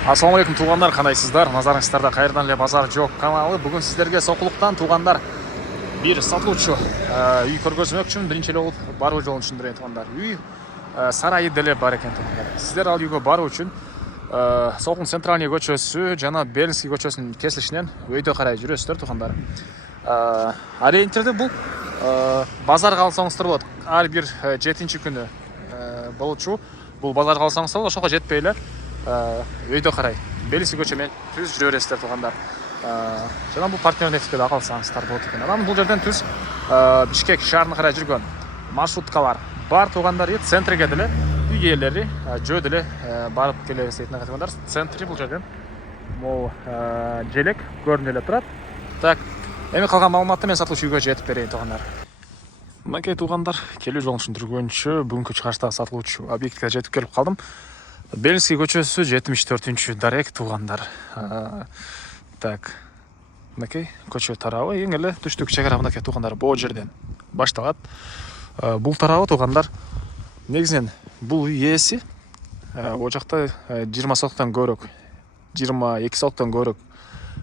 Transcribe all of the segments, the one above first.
Ассалаумағалейкум туғандар, қандайсыздар? Назарыңыздарда қайырдан эле базар жоқ каналы. Бүгін сіздерге Сокулуктан туғандар bir сатылуучу үй көргөзмөкчүмүн. Биринчи эле болуп баруу жолун түшүндүрөйүн туғандар. Үй сарайы деле бар экен туғандар. Сиздер ал үйгө баруу үчүн Сокулук центральный көчөсү жана Белинский көчөсүнүн кесилишинен өйдө карай жүрөсүздөр туғандар. Ориентирди бул базарга алсаңыздар болот. Ар бир 7-чи күнү болчу. Бул базарга алсаңыздар болот, ошого жетпей эле өйдө карай Белинский көчө менен түз жүрө бересиздер туғандар. Жана бул партнер нефтке да калсаңыздар болот экен. Анан бул жерден түз Бишкек шаарына карай жүргөн маршруткалар бар туғандар. Центрге деле үй ээлери жөө деле барып келе бересиздер туғандар. Центри бул жерден могу желек көрүнүп эле турат. Так, эми калган маалыматты мен сатылуучу үйгө жетип берейин туғандар. Мынакей туғандар, келүү жолун түшүндүргөнчө бүгүнкү чыгарыштагы сатылуучу объектке жетип келип калдым. Белинский көчөсү 74-чү дарек туғандар. Так, мынакей көчө тарабы эң эле түштүк чек ара мынакей туғандар бул жерден башталат. Бул тарабы туғандар негизинен бул үй ээси о жакта 20 соттон көбүрөөк, 22 соттон көбүрөөк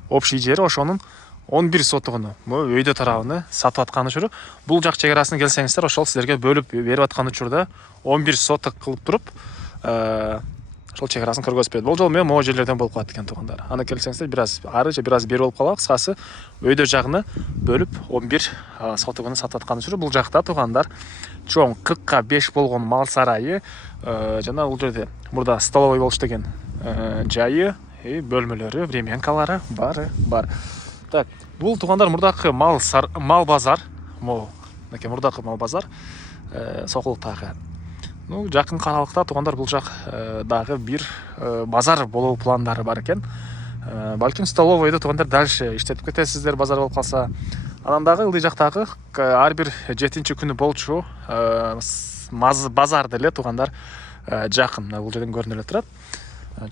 общий жери, ошонун 11 сотугуну өйдө тарабыны сатып аткан учуру. Бул жак чек арасын келсеңиздер, ошол силерге бөлүп берип аткан учурда 11 соток кылып туруп ошол чек арасын көргөзүп берди. Бул жолу мен могу жерлерден болуп калат экен туғандар. Аны келсеңиздер, бир ары же бир бери болуп калат. Кыскасы өйдө жагыны бөлүп 11 сотугуну сатып аткан учуру бул жакта туғандар чоң 40-5 болгон мал сарайы жана бул жерде мурда столовый болуш деген жайы, бөлмөлөрү, времянкалары бар. Так, бул туғандар мурдакы мал базар, мынакей мурдакы мал базар Сокулуктагы. Жакын аралыкта туғандар бул жак дагы бир базар болуу пландары бар экен. Балким столовойду туғандар дальше иштетип кетесиздер, базар болуп калса. Анан дагы ылдый жактагы ар бир 7-чи күнү болчу базар деле туғандар жакын. Бул жерден көрүнүп эле турат.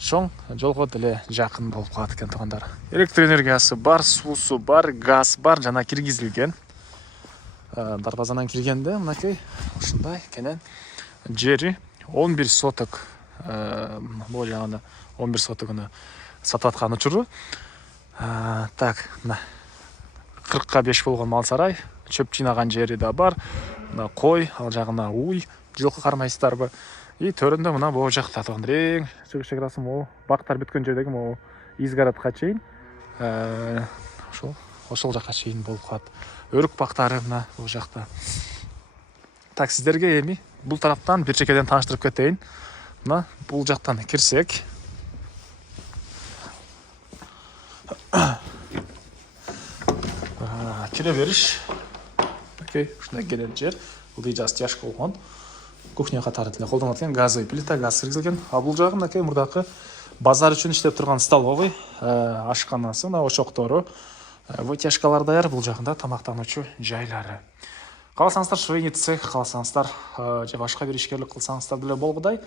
Чоң жолго деле жакын болуп калат экен туғандар. Электр энергиясы бар, суусу бар, газ бар жана киргизилген. Дарбазадан киргенде мынакей ушундай кенен жери 11 соток, бул жагында 11 сотогуну сатып аткан учуру. Так, 40-5 болгон мал сарай, чөп жыйнаган жери да бар. Мына кой, ал жагына уй, жылкы кармайсыздарбы? И төрүндө мына бул жакта тугандар эң чыгыш чекарасы могу бактар бүткөн жердеги могу Изгородко чейин ошол жакка чейин болуп калат. Өрүк бактары мына бул жакта. Так, сиздерге эми бул тараптан бир чекеден тааныштырып кетейин. Мына бул жактан кирсек, кире бериш. Окей, ушундай келер жер. Бул жаз жашкы болгон. Кухня катары деле колдонулат экен, газовый плита, газ киргизилген. А бул жагы мынакей мурдакы базар үчүн иштеп турган столовый, ашканасы, мына ошоктору, вытяжкалар даяр, бул жагында тамактануучу жайлары. Каласаңыздар швейный цех, каласаңыздар же башка бир ишкерлик кылсаңыздар деле болгудай.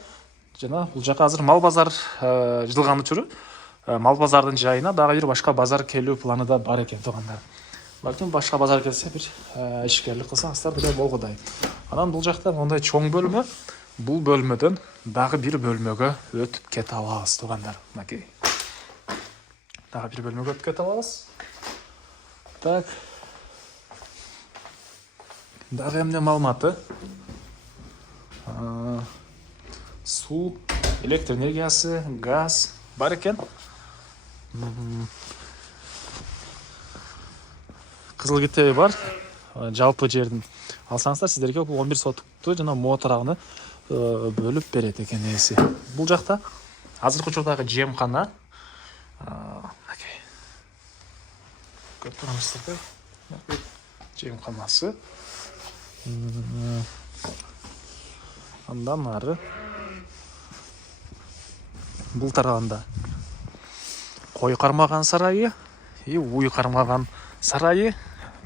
Жана бул жака азыр мал базар жылган учуру мал базардын жайына дагы бир башка базар келүү планы да бар экен туғандар. Балким башка базар келсе бир ишкерлик кылсаңыздар деле болгудай. Анан бул жакта мондай чоң бөлмө, бул бөлмөдөн дагы бир бөлмөгө өтүп кете алабыз туғандар. Мынакей. Дагы бир бөлмөгө өтүп кете алабыз. Так. Дагы эмне маалыматы? Суу, электр энергиясы, газ бар экен. Кызыл китеби бар. Жалпы жердин алсаңыздар сиздерге бул 11 сотукту жана могу тарабыны бөлүп берет экен ээси. Бул жакта азыркы учурдагы жемкана. Окей. Көрүп тургансыздар. Жемканасы. Андан ары бул тарабында кой кармаган сарайы, уй кармаган сарайы,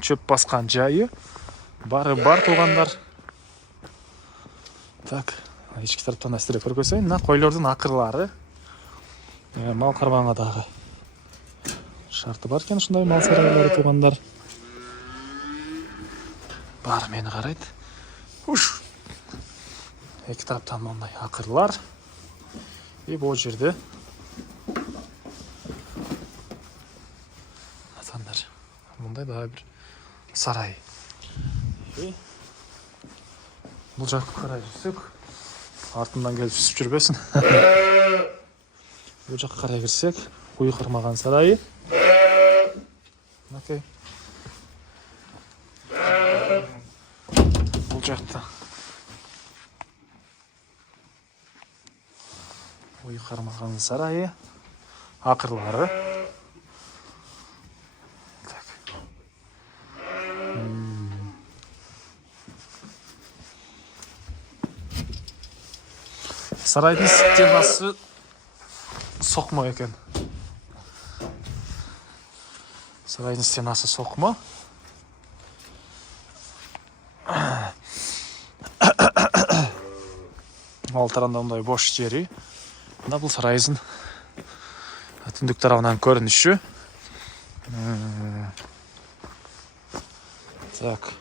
чөп баскан жайы бары бар туғандар. Так, ички тараптан сиздерге көргөзөйүн. Мына койлордун акырлары, мал кармаганга дагы шарты бар экен ушундай мал сарайлары туғандар. Бар мени карайт. Эки тараптан мондай акырлар. И бул жерде ушундай дагы бир сарай. Бул жакка карай жүрсөк, артынан келип сүзүп жүрбөсүн. Бул жакка карай кирсек, куй кармаган сарайы. Окей. Бул жакта куй кармаган сарайы, акырлары. Сарайдын стенасы сокмо экен. Сарайдын стенасы сокмо. Ал таранда мындай бош жери. Мына бул сарайдын түндүк тарабынан көрүнүшү. Так.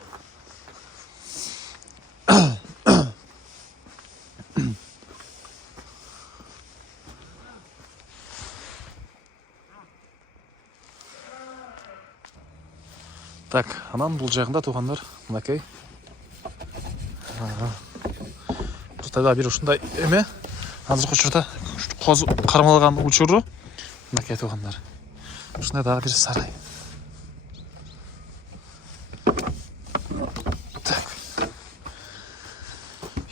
Так, анан бул жагында туугандар, мынакей. Буртада бир ушундай эме, азыркы учурда козу кармалган учуру. Мынакей туугандар. Ушундай дагы бир сарай. Так.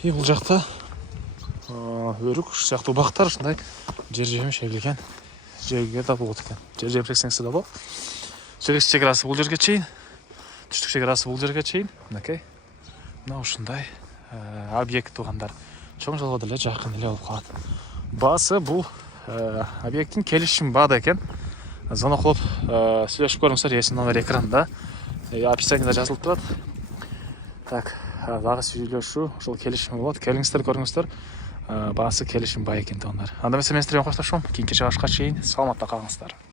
И бул жакта өрүк сыяктуу бактар ушундай жер-жемиш эгилген жерге да болот экен. Жер-жемшексеңсе да болот. Чегиш чекарасы бул жерге чейин. Түштүк чекарасы бул жерге чейин. Мынакей. Мына ушундай объект туугандар. Чоң жолго деле жакын эле болуп калат. Баасы бул объекттин келишим баада экен. Звонок кылып сүйлөшүп көрүңүздөр, эсин номер экранда. Описанияда жазылып турат. Так, дагы сүйлөшүү, ошол келишим болот. Келиңиздер, көрүңүздөр. Баасы келишим бай экен туугандар. Анда эмесе мен сиздер менен коштошом. Кийинки чыгышка чейин саламатта калыңыздар.